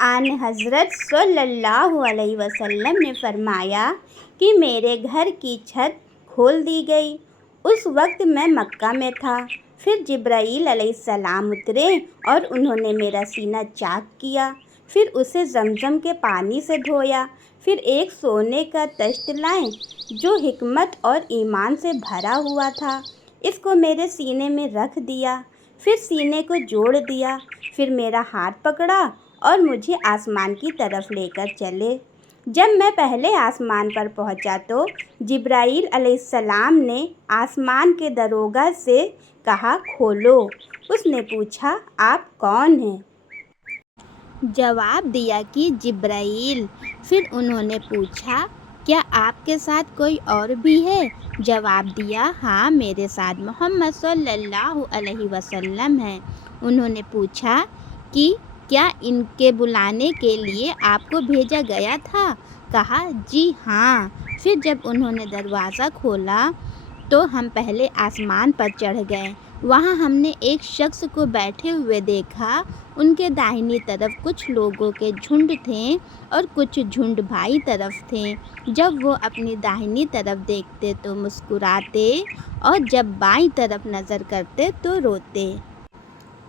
आन हज़रत सल्लल्लाहु अलैहि वसल्लम ने फरमाया कि मेरे घर की छत खोल दी गई। उस वक्त मैं मक्का में था। फिर जिब्राईल अलैहिस्सलाम उतरे और उन्होंने मेरा सीना चाक किया, फिर उसे ज़मज़म के पानी से धोया। फिर एक सोने का तश्त लाए जो हिकमत और ईमान से भरा हुआ था। इसको मेरे सीने में रख दिया, फिर सीने को जोड़ दिया, फिर मेरा हाथ पकड़ा और मुझे आसमान की तरफ लेकर चले। जब मैं पहले आसमान पर पहुंचा तो जिब्राईल अलैहिस्सलाम ने आसमान के दरोगा से कहा, खोलो। उसने पूछा, आप कौन हैं? जवाब दिया कि जिब्राईल। फिर उन्होंने पूछा, क्या आपके साथ कोई और भी है? जवाब दिया, हाँ, मेरे साथ मोहम्मद सल्लल्लाहु अलैहि वसल्लम हैं। उन्होंने पूछा कि क्या इनके बुलाने के लिए आपको भेजा गया था? कहा, जी हाँ। फिर जब उन्होंने दरवाज़ा खोला तो हम पहले आसमान पर चढ़ गए। वहाँ हमने एक शख्स को बैठे हुए देखा। उनके दाहिनी तरफ कुछ लोगों के झुंड थे और कुछ झुंड बाईं तरफ थे। जब वो अपनी दाहिनी तरफ देखते तो मुस्कुराते और जब बाईं तरफ नज़र करते तो रोते।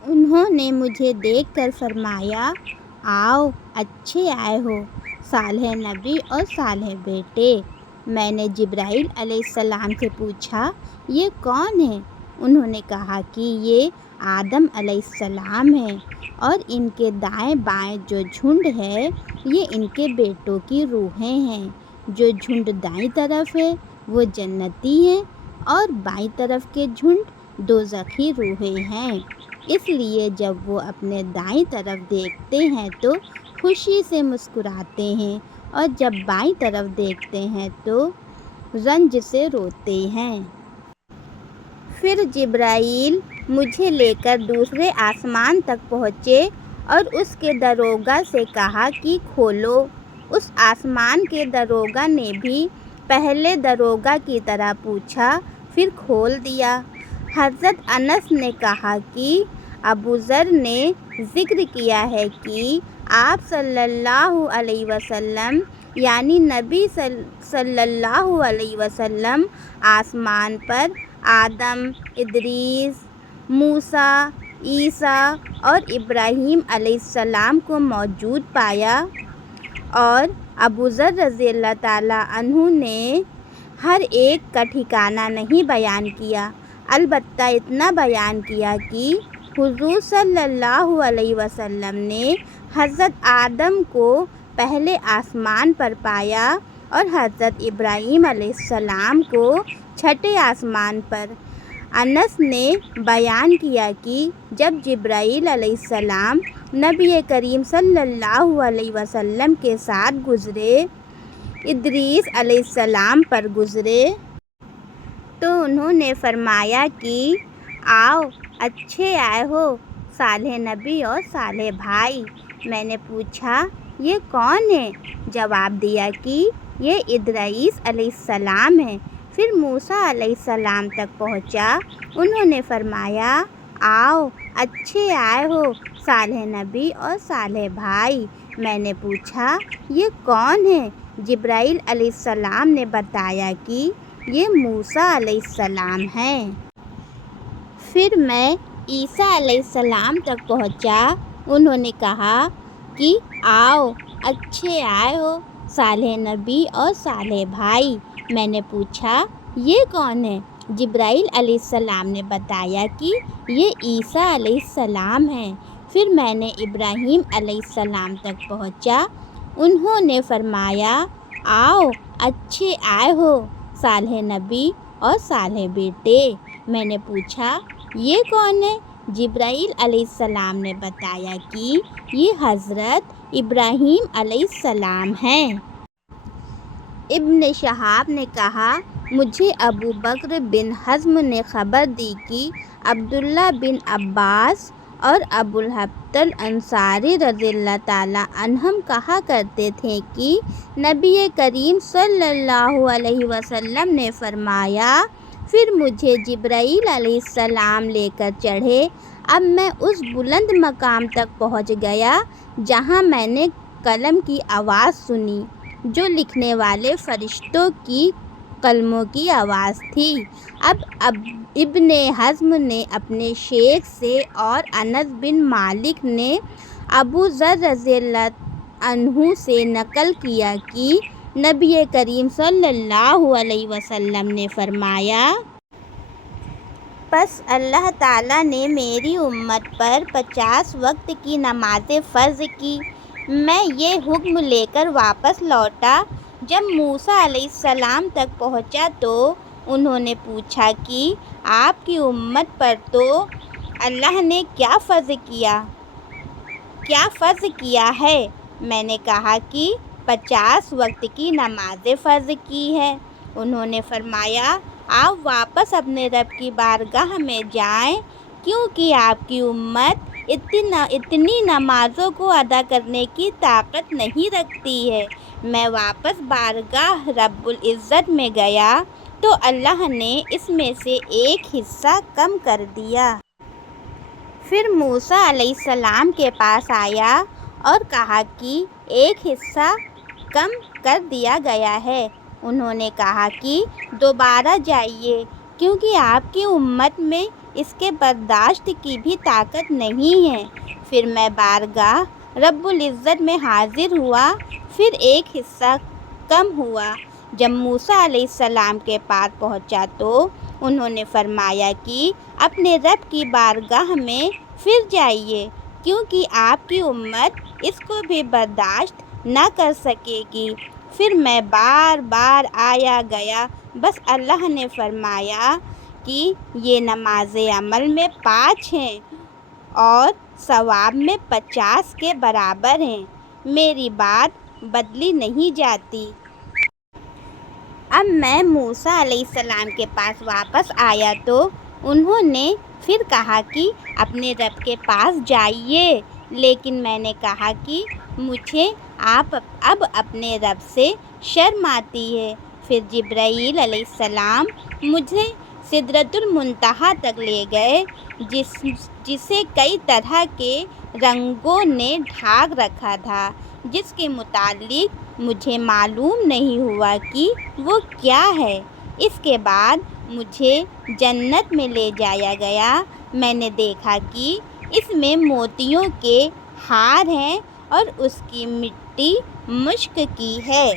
उन्होंने मुझे देखकर फरमाया, आओ, अच्छे आए हो, सालेह नबी और सालेह बेटे। मैंने जिब्राईल अलैहिस्सलाम से पूछा, ये कौन है? उन्होंने कहा कि ये आदम अलैहिस्सलाम है और इनके दाएं बाएं जो झुंड है ये इनके बेटों की रूहें हैं। जो झुंड दाईं तरफ है वो जन्नती हैं और बाईं तरफ के झुंड दोज़खी रूहें हैं। इसलिए जब वो अपने दाईं तरफ देखते हैं तो खुशी से मुस्कुराते हैं और जब बाईं तरफ देखते हैं तो रंज से रोते हैं। फिर जिब्राईल मुझे लेकर दूसरे आसमान तक पहुँचे और उसके दरोगा से कहा कि खोलो। उस आसमान के दरोगा ने भी पहले दरोगा की तरह पूछा, फिर खोल दिया। हज़रत अनस ने कहा कि अबू ज़र ने ज़िक्र किया है कि आप सल्लल्लाहु अलैहि वसल्लम यानी नबी सल्लल्लाहु अलैहि वसल्लम आसमान पर आदम, इदरीस, मूसा, ईसा और इब्राहीम अलैहिस्सलाम को मौजूद पाया। और अबू ज़र रज़ियल्लाहु ताला अन्हु ने हर एक का ठिकाना नहीं बयान किया, अलबत्ता इतना बयान किया कि हुज़ूर सल्लल्लाहु अलैहि वसल्लम ने हज़रत आदम को पहले आसमान पर पाया और हज़रत इब्राहीम अलैहिस्सलाम को छठे आसमान पर। अनस ने बयान किया कि जब जिब्राईल अलैहिस्सलाम नबी करीम सल्लल्लाहु अलैहि वसल्लम के साथ गुज़रे, इदरीस अलैहिस्सलाम पर गुज़रे, तो उन्होंने फरमाया कि आओ, अच्छे आए हो, सालेह नबी और सालेह भाई। मैंने पूछा, ये कौन है? जवाब दिया कि ये इदरीस अलैहिस्सलाम है। फिर मूसा अलैहिस्सलाम तक पहुँचा। उन्होंने फरमाया, आओ, अच्छे आए हो, सालेह नबी और सालेह भाई। मैंने पूछा, ये कौन है? जिब्राईल अलैहिस्सलाम ने बताया कि ये मूसा अलैहिस्सलाम हैं। फिर मैं ईसा अलैहिस्सलाम तक पहुँचा। उन्होंने कहा कि आओ, अच्छे आए हो, सालेह नबी और सालेह भाई। मैंने पूछा, ये कौन है? जिब्राईल अलैहिस्सलाम ने बताया कि ये ईसा अलैहिस्सलाम हैं। फिर मैंने इब्राहीम अलैहिस्सलाम तक पहुँचा। उन्होंने फरमाया, आओ, अच्छे आए हो, सालेह नबी और सालेह बेटे। मैंने पूछा, ये कौन है? जिब्राईल अलैहिस्सलाम ने बताया कि ये हज़रत इब्राहीम अलैहिस्सलाम हैं। इब्न शहाब ने कहा, मुझे अबू बकर बिन हज़्म ने ख़बर दी कि अब्दुल्ला बिन अब्बास और अबुल हब्तल अंसारी रज़ियल्लाहु ताला अन्हुम कहा करते थे कि नबी करीम सल्लल्लाहु अलैहि वसल्लम ने फरमाया, फिर मुझे जिब्राईल अलैहिस्सलाम लेकर चढ़े। अब मैं उस बुलंद मकाम तक पहुंच गया جہاں میں نے قلم کی آواز سنی جو لکھنے والے فرشتوں کی قلموں کی آواز تھی۔ اب ابن حزم نے اپنے شیخ سے اور انس بن مالک نے ابو ذر رضی اللہ عنہ سے نقل کیا کہ نبی کریم صلی اللہ علیہ وسلم نے فرمایا، پس اللہ تعالیٰ نے میری امت پر 50 وقت کی نمازیں فرض کی۔ میں یہ حکم لے کر واپس لوٹا۔ جب موسیٰ علیہ السلام تک پہنچا تو انہوں نے پوچھا کہ آپ کی امت پر تو اللہ نے کیا فرض کیا ہے؟ میں نے کہا کہ 50 وقت کی نمازیں فرض کی ہے۔ انہوں نے فرمایا، آپ واپس اپنے رب کی بارگاہ میں جائیں، کیونکہ آپ کی امت اتنی نمازوں کو ادا کرنے کی طاقت نہیں رکھتی ہے۔ میں واپس بارگاہ رب العزت میں گیا تو اللہ نے اس میں سے ایک حصہ کم کر دیا۔ پھر موسیٰ علیہ السلام کے پاس آیا اور کہا کہ ایک حصہ کم کر دیا گیا ہے۔ انہوں نے کہا کہ دوبارہ جائیے، کیونکہ آپ کی امت میں اس کے برداشت کی بھی طاقت نہیں ہے۔ پھر میں بارگاہ رب العزت میں حاضر ہوا، پھر ایک حصہ کم ہوا۔ جب موسیٰ علیہ السلام کے پاس پہنچا تو انہوں نے فرمایا کہ اپنے رب کی بارگاہ میں پھر جائیے، کیونکہ آپ کی امت اس کو بھی برداشت نہ کر سکے گی۔ پھر میں بار بار آیا گیا، بس اللہ نے فرمایا کہ یہ نمازیں عمل میں 5 ہیں اور ثواب میں 50 کے برابر ہیں۔ میری بات بدلی نہیں جاتی۔ اب میں موسیٰ علیہ السلام کے پاس واپس آیا تو انہوں نے پھر کہا کہ اپنے رب کے پاس جائیے، لیکن میں نے کہا کہ مجھے اب اپنے رب سے شرم آتی ہے۔ پھر جبرائیل علیہ السلام مجھے سدرۃ المنتہا تک لے گئے، جسے کئی طرح کے رنگوں نے ڈھانک رکھا تھا، جس کے متعلق مجھے معلوم نہیں ہوا کہ وہ کیا ہے۔ اس کے بعد مجھے جنت میں لے جایا گیا۔ میں نے دیکھا کہ اس میں موتیوں کے ہار ہیں اور اس کی مٹی مشک کی ہے۔